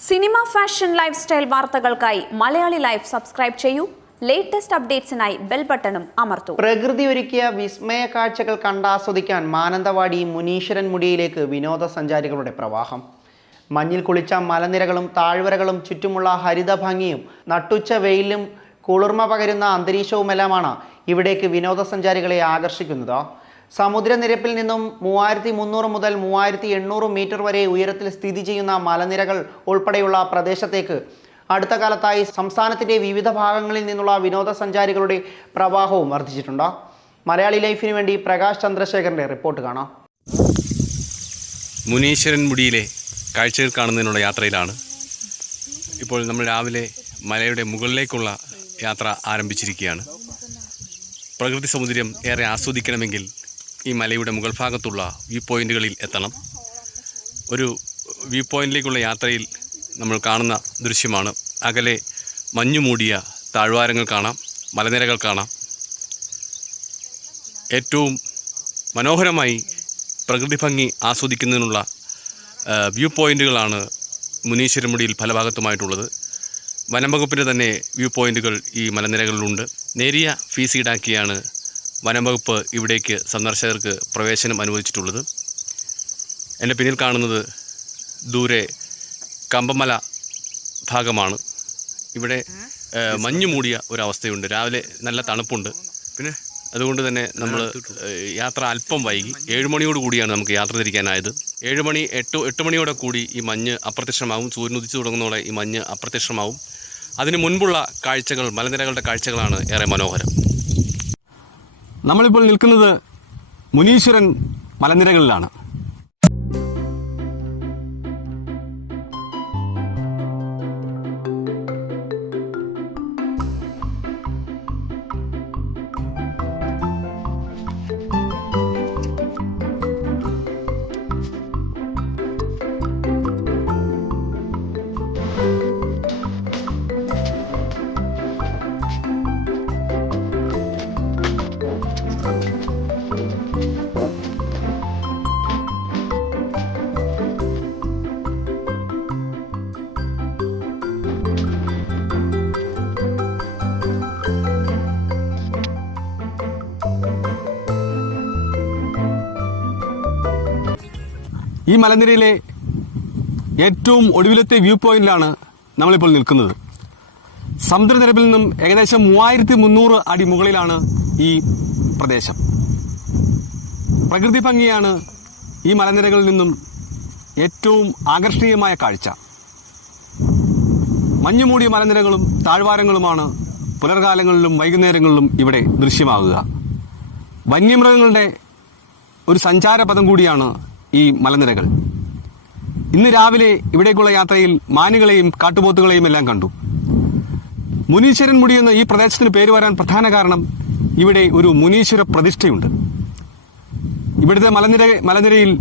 Cinema fashion life style വാർത്തകൾക്കായി Malayali life subscribe ചെയ്യൂ. Latest അപ്ഡേറ്റ്സിനായി bell ബട്ടണും അമർത്തൂ. പ്രകൃതി ഒരുക്കിയ വിസ്മയ കാഴ്ചകൾ കണ്ടാസ്വദിക്കാൻ മാനന്തവാടി മുനീശ്വരൻ മുടിയിലേക്ക് വിനോദസഞ്ചാരികളുടെ പ്രവാഹം. മഞ്ഞിൽ കുളിച്ച മലനിരകളും താഴ്വരകളും ചുറ്റുമുള്ള ഹരിത ഭംഗിയും നട്ടുച്ച വെയിലും കുളിർമ പകരുന്ന അന്തരീക്ഷവുമെല്ലാമാണ് ഇവിടേക്ക് വിനോദസഞ്ചാരികളെ ആകർഷിക്കുന്നത്. സമുദ്രനിരപ്പിൽ നിന്നും 3300 മുതൽ 3800 മീറ്റർ വരെ ഉയരത്തിൽ സ്ഥിതി ചെയ്യുന്ന മലനിരകൾ ഉൾപ്പെടെയുള്ള പ്രദേശത്തേക്ക് അടുത്ത കാലത്തായി സംസ്ഥാനത്തിൻ്റെ വിവിധ ഭാഗങ്ങളിൽ നിന്നുള്ള വിനോദസഞ്ചാരികളുടെ പ്രവാഹവും വർദ്ധിച്ചിട്ടുണ്ട്. മലയാളി ലൈഫിന് വേണ്ടി പ്രകാശ് ചന്ദ്രശേഖരൻ്റെ റിപ്പോർട്ട് കാണാം. മുനീശ്വരൻ മുടിയിലെ കാഴ്ചകൾ കാണുന്നതിനുള്ള യാത്രയിലാണ്. ഇപ്പോൾ നമ്മൾ രാവിലെ മലയുടെ മുകളിലേക്കുള്ള യാത്ര ആരംഭിച്ചിരിക്കുകയാണ്. പ്രകൃതി സൗന്ദര്യം ഏറെ ആസ്വദിക്കണമെങ്കിൽ ഈ മലയുടെ മുകൾ ഭാഗത്തുള്ള വ്യൂ പോയിന്റുകളിൽ എത്തണം. ഒരു വ്യൂ പോയിന്റിലേക്കുള്ള യാത്രയിൽ നമ്മൾ കാണുന്ന ദൃശ്യമാണ്. അകലെ മഞ്ഞു മൂടിയ താഴ്വാരങ്ങൾ കാണാം, മലനിരകൾ കാണാം. ഏറ്റവും മനോഹരമായി പ്രകൃതി ഭംഗി ആസ്വദിക്കുന്നതിനുള്ള വ്യൂ പോയിന്റുകളാണ് മുനീശ്വരൻ മുടിയിൽ പല ഭാഗത്തുമായിട്ടുള്ളത്. വനം വകുപ്പിൻ്റെ തന്നെ വ്യൂ പോയിന്റുകൾ ഈ മലനിരകളിലുണ്ട്. നേരിയ ഫീസ് ഈടാക്കിയാണ് വനം വകുപ്പ് ഇവിടേക്ക് സന്ദർശകർക്ക് പ്രവേശനം അനുവദിച്ചിട്ടുള്ളത്. എൻ്റെ പിന്നിൽ കാണുന്നത് ദൂരെ കമ്പമല ഭാഗമാണ്. ഇവിടെ മഞ്ഞു മൂടിയ ഒരവസ്ഥയുണ്ട്. രാവിലെ നല്ല തണുപ്പുണ്ട്. പിന്നെ അതുകൊണ്ട് തന്നെ നമ്മൾ യാത്ര അല്പം വൈകി. 7 മണിയോട് കൂടിയാണ് നമുക്ക് യാത്ര തിരിക്കാനായത്. 8 മണിയോടെ കൂടി ഈ മഞ്ഞ് അപ്രത്യക്ഷമാവും. സൂര്യൻ ഉദിച്ചു തുടങ്ങുന്നതോടെ ഈ മഞ്ഞ് അപ്രത്യക്ഷമാവും. അതിന് മുൻപുള്ള കാഴ്ചകൾ, മലനിരകളുടെ കാഴ്ചകളാണ് ഏറെ മനോഹരം. നമ്മളിപ്പോൾ നിൽക്കുന്നത് മുനീശ്വരൻ മലനിരകളിലാണ്. ഈ മലനിരയിലെ ഏറ്റവും ഒടുവിലത്തെ വ്യൂ പോയിന്റിലാണ് നമ്മളിപ്പോൾ നിൽക്കുന്നത്. സമുദ്രനിരപ്പിൽ നിന്നും ഏകദേശം 3300 അടി മുകളിലാണ് ഈ പ്രദേശം. പ്രകൃതി ഭംഗിയാണ് ഈ മലനിരകളിൽ നിന്നും ഏറ്റവും ആകർഷണീയമായ കാഴ്ച. മഞ്ഞുമൂടിയ മലനിരകളും താഴ്വാരങ്ങളുമാണ് പുലർകാലങ്ങളിലും വൈകുന്നേരങ്ങളിലും ഇവിടെ ദൃശ്യമാകുക. വന്യമൃഗങ്ങളുടെ ഒരു സഞ്ചാരപഥം കൂടിയാണ് ഈ മലനിരകൾ. ഇന്ന് രാവിലെ ഇവിടേക്കുള്ള യാത്രയിൽ മാനുകളെയും കാട്ടുപോത്തുകളെയും എല്ലാം കണ്ടു. മുനീശ്വരൻ മുടി എന്ന ഈ പ്രദേശത്തിന് പേര് വരാൻ പ്രധാന കാരണം ഇവിടെ ഒരു മുനീശ്വര പ്രതിഷ്ഠയുണ്ട്. ഇവിടുത്തെ മലനിരയിൽ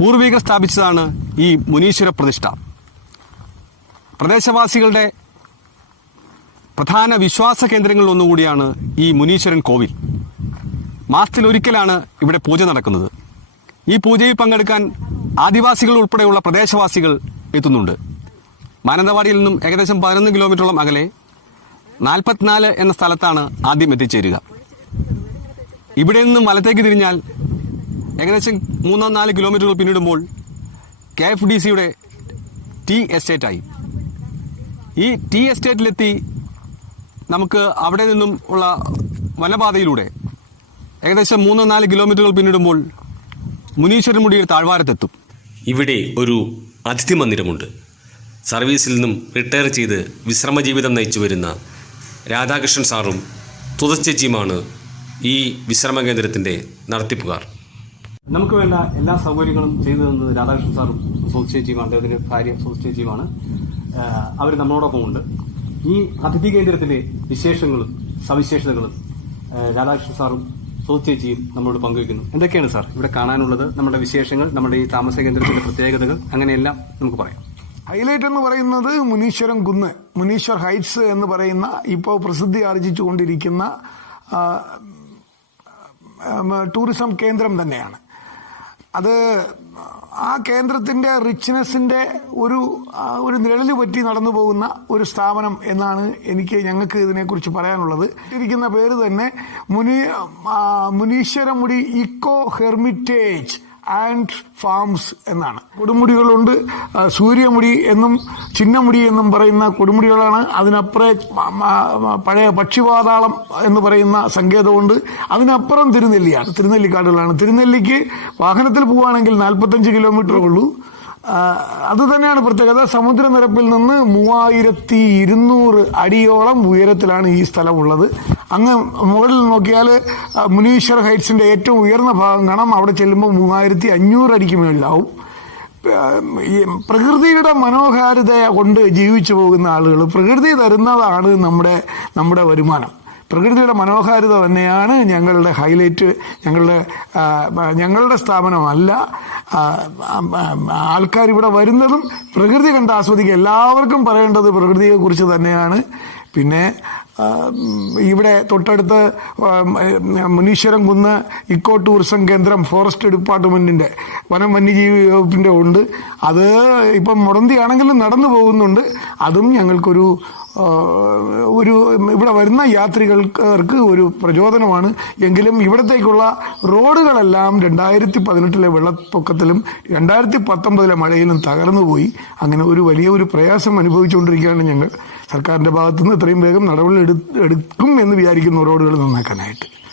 പൂർവികർ സ്ഥാപിച്ചതാണ് ഈ മുനീശ്വര പ്രതിഷ്ഠ. പ്രദേശവാസികളുടെ പ്രധാന വിശ്വാസ കേന്ദ്രങ്ങളിൽ ഒന്നുകൂടിയാണ് ഈ മുനീശ്വരൻ കോവിൽ. മാസത്തിലൊരിക്കലാണ് ഇവിടെ പൂജ നടക്കുന്നത്. ഈ പൂജയിൽ പങ്കെടുക്കാൻ ആദിവാസികൾ ഉൾപ്പെടെയുള്ള പ്രദേശവാസികൾ എത്തുന്നുണ്ട്. മാനന്തവാടിയിൽ നിന്നും ഏകദേശം 11 കിലോമീറ്ററോളം അകലെ 44 എന്ന സ്ഥലത്താണ് ആദ്യം എത്തിച്ചേരുക. ഇവിടെ നിന്നും വലത്തേക്ക് തിരിഞ്ഞാൽ ഏകദേശം 3-4 കിലോമീറ്ററുകൾ പിന്നിടുമ്പോൾ KFDCയുടെ ടീ എസ്റ്റേറ്റായി. ഈ ടീ എസ്റ്റേറ്റിലെത്തി നമുക്ക് അവിടെ നിന്നും ഉള്ള വനപാതയിലൂടെ ഏകദേശം 3-4 കിലോമീറ്ററുകൾ പിന്നിടുമ്പോൾ മുനീശ്വരൻ മുടിയുടെ താഴ്വാരത്തെത്തും. ഇവിടെ ഒരു അതിഥി മന്ദിരമുണ്ട്. സർവീസിൽ നിന്നും റിട്ടയർ ചെയ്ത് വിശ്രമ ജീവിതം നയിച്ചു വരുന്ന രാധാകൃഷ്ണൻ സാറും തുതച്ചേച്ചിയുമാണ് ഈ വിശ്രമ കേന്ദ്രത്തിൻ്റെ നടത്തിപ്പുകാർ. നമുക്ക് വേണ്ട എല്ലാ സൗകര്യങ്ങളും ചെയ്തു തന്നത് രാധാകൃഷ്ണൻ സാറും സുതച്ചേച്ചിയുമാണ്. അദ്ദേഹത്തിന്റെ ഭാര്യ സുതച്ചേച്ചിയുമാണ്. അവർ നമ്മളോടൊപ്പം ഉണ്ട്. ഈ അതിഥി കേന്ദ്രത്തിലെ വിശേഷങ്ങളും സവിശേഷതകളും രാധാകൃഷ്ണൻ സാറും സുതച്ചേച്ചിയും നമ്മളോട് പങ്കുവയ്ക്കുന്നു. എന്തൊക്കെയാണ് സാർ ഇവിടെ കാണാനുള്ളത്? നമ്മുടെ വിശേഷങ്ങൾ, നമ്മുടെ ഈ താമസ കേന്ദ്രത്തിന്റെ പ്രത്യേകതകൾ, അങ്ങനെയെല്ലാം നമുക്ക് പറയാം. ഹൈലൈറ്റ് എന്ന് പറയുന്നത് മുനീശ്വരൻ കുന്ന്, മുനീശ്വർ ഹൈറ്റ്സ് എന്ന് പറയുന്ന ഇപ്പോൾ പ്രസിദ്ധി ആർജിച്ചുകൊണ്ടിരിക്കുന്ന ടൂറിസം കേന്ദ്രം തന്നെയാണ്. അത് ആ കേന്ദ്രത്തിന്റെ റിച്ച്നെസിന്റെ ഒരു നിഴല് പറ്റി നടന്നു പോകുന്ന ഒരു സ്ഥാപനം എന്നാണ് ഞങ്ങൾക്ക് ഇതിനെക്കുറിച്ച് പറയാനുള്ളത്. ഇരിക്കുന്ന പേര് തന്നെ മുനീശ്വരമുടി ഇക്കോ ഹെർമിറ്റേജ് ആൻഡ് ഫാംസ് എന്നാണ്. കൊടുമുടികളുണ്ട്, സൂര്യമുടി എന്നും ചിന്നമുടി എന്നും പറയുന്ന കൊടുമുടികളാണ്. അതിനപ്പുറം പഴയ പക്ഷിപാതാളം എന്ന് പറയുന്ന സങ്കേതമുണ്ട്. അതിനപ്പുറം തിരുനെല്ലിയാണ്, തിരുനെല്ലിക്കാടുകളാണ്. തിരുനെല്ലിക്ക് വാഹനത്തിൽ പോവുകയാണെങ്കിൽ 45 കിലോമീറ്ററേ ഉള്ളൂ. അത് തന്നെയാണ് പ്രത്യേകത. സമുദ്രനിരപ്പിൽ നിന്ന് 3200 അടിയോളം ഉയരത്തിലാണ് ഈ സ്ഥലമുള്ളത്. അങ്ങ് മുകളിൽ നോക്കിയാൽ മുനീശ്വർ ഹൈറ്റ്സിന്റെ ഏറ്റവും ഉയർന്ന ഭാഗം കാണാം. അവിടെ ചെല്ലുമ്പോൾ 3500 അടിക്ക് മേളിലാവും. പ്രകൃതിയുടെ മനോഹാരിത കൊണ്ട് ജീവിച്ചു പോകുന്ന ആളുകൾ, പ്രകൃതി തരുന്നതാണ് നമ്മുടെ വരുമാനം. പ്രകൃതിയുടെ മനോഹാരിത തന്നെയാണ് ഞങ്ങളുടെ ഹൈലൈറ്റ്. ഞങ്ങളുടെ സ്ഥാപനമല്ല, ആൾക്കാർ ഇവിടെ വരുന്നതും പ്രകൃതി കണ്ട് ആസ്വദിക്കുക. എല്ലാവർക്കും പറയേണ്ടത് പ്രകൃതിയെക്കുറിച്ച് തന്നെയാണ്. പിന്നെ ഇവിടെ തൊട്ടടുത്ത് മുനീശ്വരം കുന്ന് ഇക്കോ ടൂറിസം കേന്ദ്രം ഫോറസ്റ്റ് ഡിപ്പാർട്ട്മെന്റിന്റെ വനം വന്യജീവി വകുപ്പിന്റെ ഉണ്ട്. അത് ഇപ്പം മുടന്തിയാണെങ്കിലും നടന്നു പോകുന്നുണ്ട്. അതും ഞങ്ങൾക്കൊരു ഇവിടെ വരുന്ന യാത്രികർക്ക് ഒരു പ്രചോദനമാണ്. എങ്കിലും ഇവിടത്തേക്കുള്ള റോഡുകളെല്ലാം 2018 വെള്ളപ്പൊക്കത്തിലും 2019 മഴയിലും തകർന്നുപോയി. അങ്ങനെ വലിയൊരു പ്രയാസം അനുഭവിച്ചുകൊണ്ടിരിക്കുകയാണ് ഞങ്ങൾ. സർക്കാരിന്റെ ഭാഗത്തുനിന്ന് എത്രയും വേഗം നടപടി എടുക്കും എന്ന് വിചാരിക്കുന്നു റോഡുകൾ നന്നാക്കാനായിട്ട്.